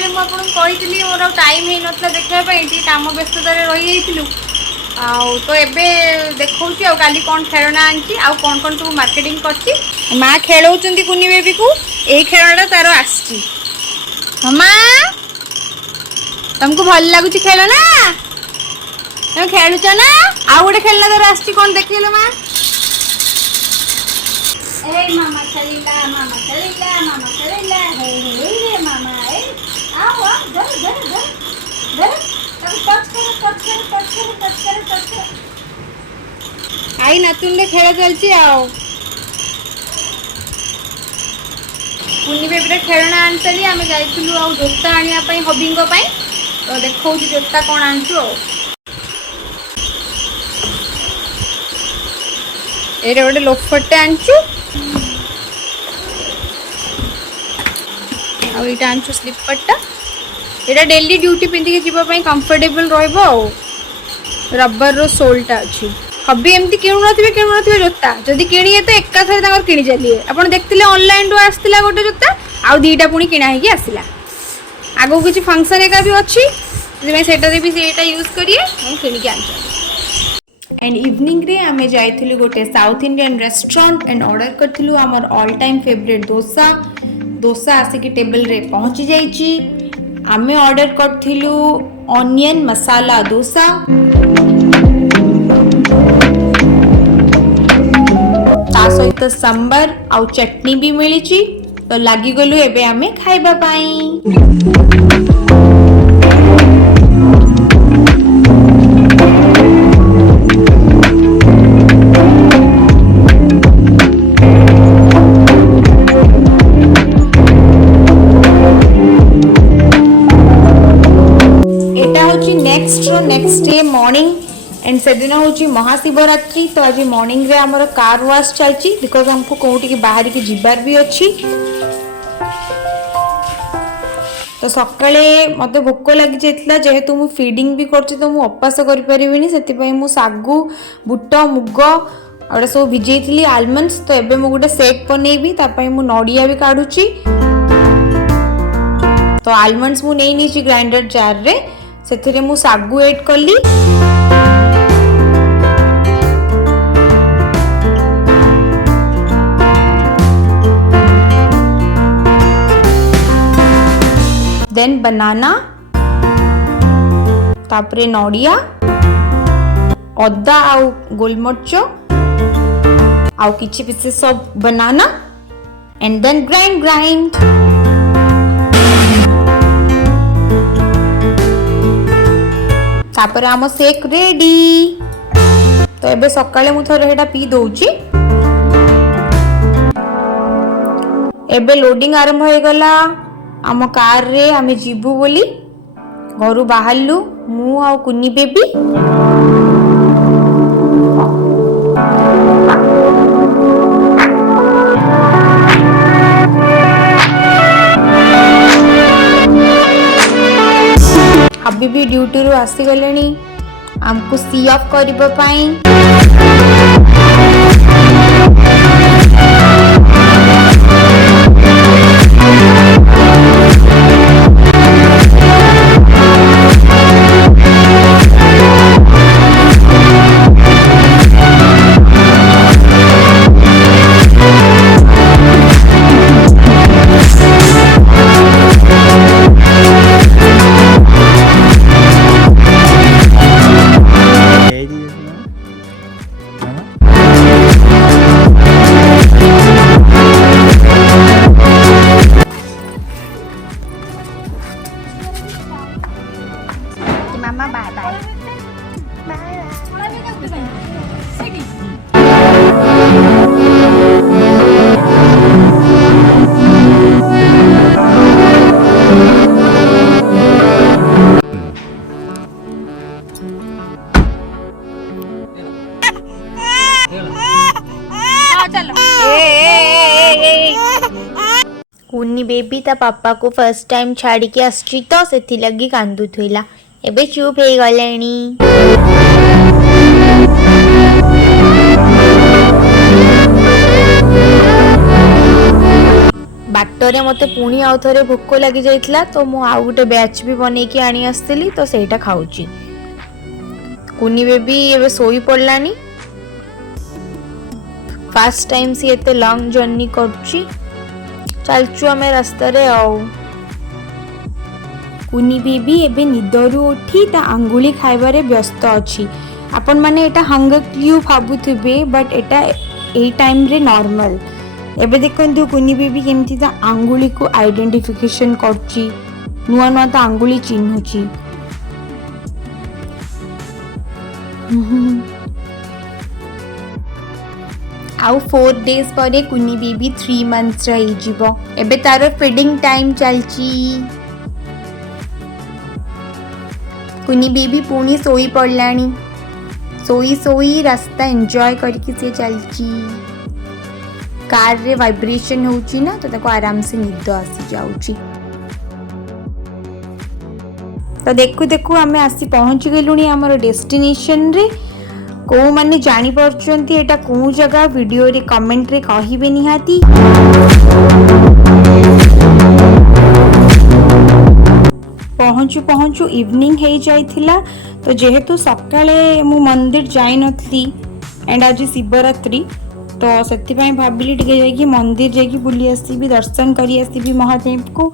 बेले मुझे more time ही नथला देखा काम व्यस्ततार रही जाइलु तो एबे देखौची आ काली कौन खेलना आंची आ कौन कौन सब मार्केटिंग करची माँ खेलौचंदी कुनी बेबी को एई खेलनाटा तार आसची माँ तुमको भल लगुच खेलना तुम खेलुच ना आ गोटे खेलना तार आसची कौन देखिलो माँ ए मामा खेलिला हे रे मामा ए आओ आओ धर आई नातुन खेल चलती आओ कुनी बेबी खेलना आनी आम जाइलु आ जोता आनिया हबी तो देखा जोता कौन आनचु ये गोटे लोफरटे आनचु आईटा आनचु स्लीपरटा यहाँ डेली ड्यूटी पिंधिकी जीवाई कंफर्टेबल रबर रो सोलटा अच्छी हबी एमती किणु न जोता जदि किणिए तो एकाथरे किणी चलिए आप देखते ऑनलाइन रू आसला गोटे जोता आउ दीटा पुणी किणा ही आसला आगो किसी फंक्शन एका भी अच्छी से यूज करिए किणिकी आन एंड इवनिंग रे आमे जाइथिलु गोटे south Indian restaurant and order करथिलु हमर ऑल टाइम फेवरेट डोसा आसिक टेबल रे पहुंची जाइची आमे ऑर्डर करथिलु ऑनियन मसाला डोसा ता सहित सांबर आउ चटनी भी मिली तो लगी गलु एबे आमे खाइबा पाई नेक्स्ट डे मॉर्निंग एंड से दिन हूँ महाशिवरात्रि तो आज मॉर्निंग रे हमर कार वाश चलची बिकॉज हमको कोठी बाहर की जीवार भी अच्छी तो सकाळे मते भोक लगी जाइतला जेहेतु मु फीडिंग भी करची तो मु अपास करि परिबिनी सेति पई मु सागु बुट मुग और सब भिजेइतली आलमंड्स तो एबे मु गुटे शेक बनेबी ता पई मु नडिया भी काढुची तो आलमंड्स मु नै नीची ग्राइंडर जार रे सेथिरे मु सागु ऐड कली देन बनाना तापरे नडिया अदा आउ गोलमर्च आउ किछि pieces of banana and then grind तापर आम शेक रेडी तो एबे सकाळे मु थोर हेटा पी दउची एबे लोडिंग आरंभ हो गला आम कार रे आमे जीबू बोली घरु बाहरलु मु आ कुनी बेबी अभी भी ड्यूटी रू आसी गलेनी हमको सी ऑफ करबा पाई कुनी बेबी ता पापा को फर्स्ट टाइम छाड़ी के आसची तो सेथि लगी कांदु थइला एबे चुप हे गलेनी बाकी बाटरे मते पुणी आउ थरे भोक लगी जाइतला तो मु आउ गोटे बैच भी बनै की आनी आस्थिली तो सेटा खाउची। कुनी बेबी एबे सोई पड़लानी। फर्स्ट टाइम सी एते लॉन्ग जर्नी करची। चलचु आमे रास्ता रे आउ। कुनी बेबी एबे निदरु उठी ता अंगुली खाइबारे व्यस्त अछि। आपण माने एटा hunger Q भाबुथिबे but Etah A time रे नॉर्मल। एबे देखंतु कुनी बेबी केमती ता अंगुली को आइडेंटिफिकेशन करची। नुआ नुआ ता अंगुली चिन्हुची। आउ 4 डेज परे कुनी बेबी 3 मंथ्स रही जीवो। एबे तारो फीडिंग टाइम चलची। कुनी बेबी पुणी सोई पड़लानी। सोई सोई रास्ता एंजॉय करके से चलची। कार रे वाइब्रेशन होची ना तो ताको आराम से निद आसी जाउची। तो देखु देखु आमे आसी पहुंच गेलुनी हमर डेस्टिनेशन रे। को माने जानी परचंती एटा को जगह वीडियो रे कमेंट रे कहिबे निहाती। पहुंचु पहुंचु इवनिंग हे जाइथिला तो जेहेतु सकाळे मु मंदिर जाई नथली एंड आज शिवरात्रि तो सेति पई भाबिली टिके जाई कि मंदिर जाई कि बुली आसीबी दर्शन करी आसीबी महादेव को।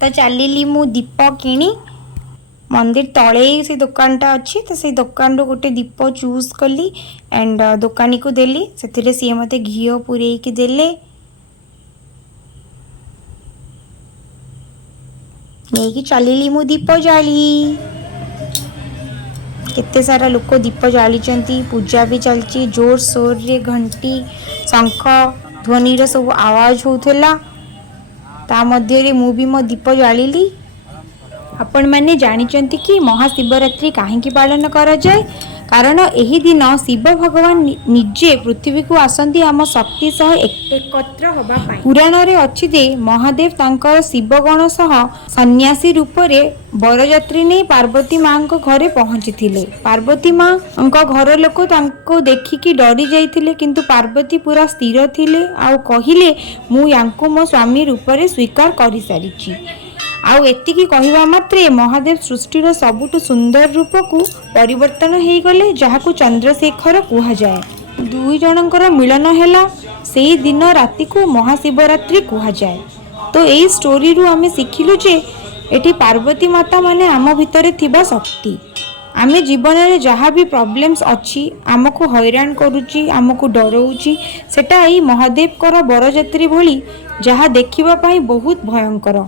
तो चलिली मु दीप किनी। मंदिर तले से दुकानटा अच्छी तो से दुकान रो गोटे दीप चूज कली एंड दुकानी को देली। सेतिरे सी मते घियो पुरे की देले। नेकी चलिली मु दीप जाली। केते सारा लोक दीप जाली चंती। पूजा भी चलची जोर सोर रे घंटी शंख ध्वनि रो सब आवाज होथला। ता मध्य रे मु भी मो दीप जालिली। आपण माने जानिचंती कि महाशिवरात्रि काहेकि पालन करा जाए कारण एही दिन शिव भगवान निजे पृथ्वी को आसंती आम शक्ति सह एकत्र होबा पाई। पुराण रे अछि जे महादेव तांकर शिवगण सह सन्यासी रूप रे बरयात्री ने पार्वती मां को घरे पहुंचीथिले। पार्वती मां उनका घर लोक तांको देखि कि डरी जाइथिले किंतु पार्वती पूरा स्थिर थिले आ कहिले मु यांको मो स्वामी रूप रे स्वीकार करि सारिछि। आउ एतिकी कहिबा मात्रे महादेव सृष्टिर सबुठु सुंदर रूप को परिवर्तन हो गले जहाकू चंद्रशेखर कुहा जाए। दुई जनकर मिलन हैला सेही दिन राति को महाशिवरात्रि कुहा जाए। तो एई स्टोरी रु आमे सिखिलु जे एठी पार्वती माता माने आम भितरे थिबा शक्ति। आमे जीवन रे जहा भी प्रॉब्लम्स अछि आमको हैरान करूची आमको डराउची सेटा एई महादेव कर बरजात्री भली जहा देखिबा पई बहुत भयंकर।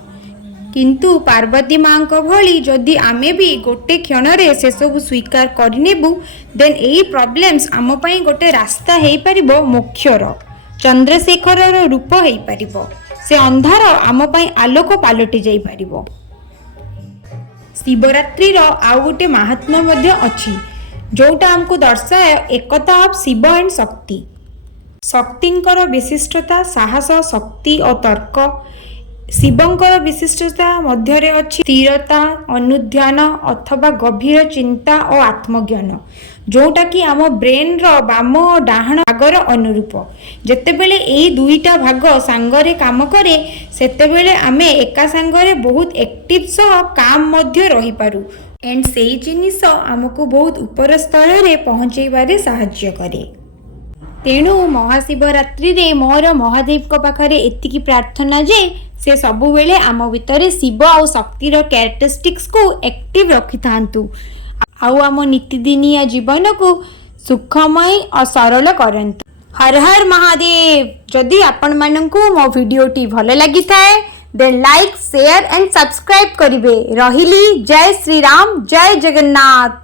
किंतु पार्वती मां को भली जदि आमे भी गोटे क्षण रे से सब स्वीकार करनेबु देन एई प्रॉब्लम्स आम पई गोटे रास्ता हेई परिबो मोक्षर। चंद्रशेखर रो रूप हेई परिबो। से अंधार आम पई आलोक पालटी जाई परिबो। शिवरात्रि रो आउ गोटे महात्म्य मध्ये अछि जोटा हमको दर्शाए एकता ऑफ शिव एंड शक्ति। शक्तिंकर विशिष्टता साहस शक्ति और तर्क। शिवंकर विशिष्टता मध्यरे अछि स्थिरता अनुध्यान अथवा गभीर चिंता और आत्मज्ञान जोटा कि आम ब्रेन रो बाम और डाहाण भागर अनुरूप। जेतेबेले एई दुईटा भाग सांगरे काम करे सेतेबेले आमे एका सांगरे बहुत एक्टिव सह काम मध्य रही पारू एंड सेई जिनिस आमको बहुत ऊपर स्तर रे पहुंचेबारे सहाय्य करे। तेणु महाशिवरात्रि रे मोर महादेव को पाखरे एतिकी प्रार्थना जे से सबु बेले आम भितरे शिव और शक्तिर कैरेक्टरिस्टिक्स को एक्टिव रखि थांतु आउ आम नित्यदिनिया जीवन को सुखमय और सरल करंतु। हर हर महादेव। जदि आपण माननकु मो वीडियोटी भल लगी थाए then like share and subscribe करिवे। रहिली जय श्री राम जय जगन्नाथ।